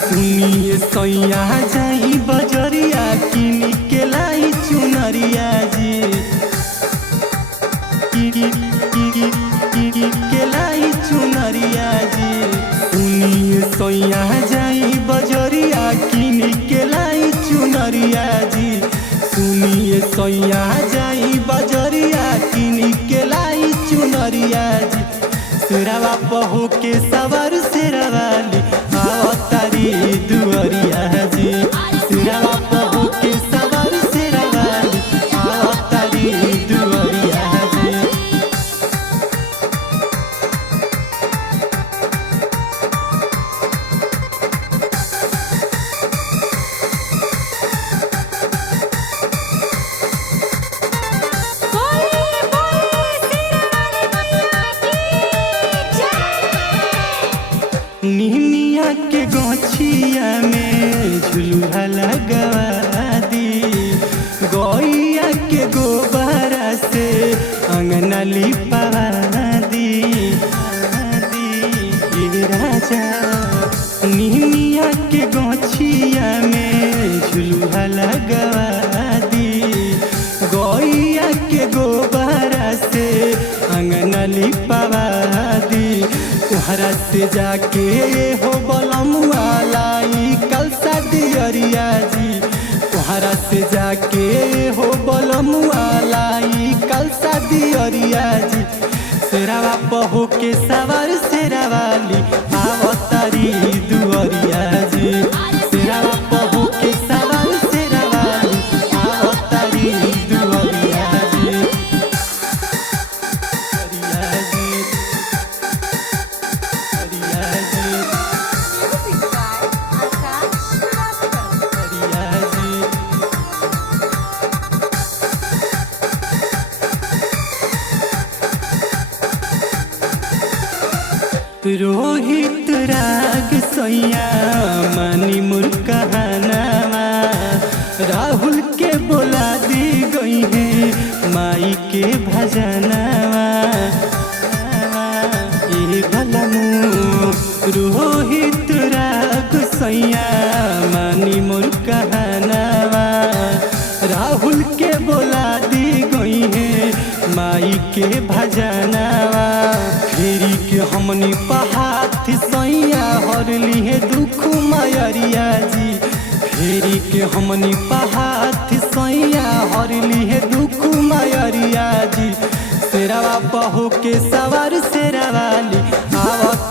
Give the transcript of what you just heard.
सुनिए सैया जाई बजरिया किन के लाई चुनरिया जी के लाई चुनरिया जी। सुनिए सैया जाई बजरिया किन के लाई चुनरिया जी। सुनिए सैया जाई बजरिया किन के लाई चुनरिया जी। सिरावा पहो के सवर सिरवाली आवतारी दुअरिया जी। सिरावा पहो के सवर सिरवाली आवतारी दुअरिया जी। निमिया के गोछिया में झुलुहा लगवा दी। गैया के गोबरा से अंगना लिपवा दी। राजा निमिया के गोछिया में झुलुहा लगवा दी। गैया के गोबरा से अंगना लिपवा दी। तुहरा से जाके हो बलमुआ लाई कलसा दियरिया जी। तुहरा से जाके हो बलमुआ लाई कलसा दियरिया जी। शेरावा पहो के सवार शेरावाली आवतारी दुअरिया जी। शेरावा पहो के सवार शेरावाली आवतारी दुअरिया जी। रोहित राग सैया मानी मोर कहनावा। राहुल के बोला दी गई है माई के भजनावा। ये भलमू रोहित राग सैया मानी मोर कहनावा। राहुल के बोला दी गई है माई के भजनावा। फेरी के हमनी पहाथ सैया हरली है दुख मयरिया जी। फेरी के हमनी पहाथ सैया हरली है दुख मयरिया जी। शेरावा पहो के सवार शेरावाली आवत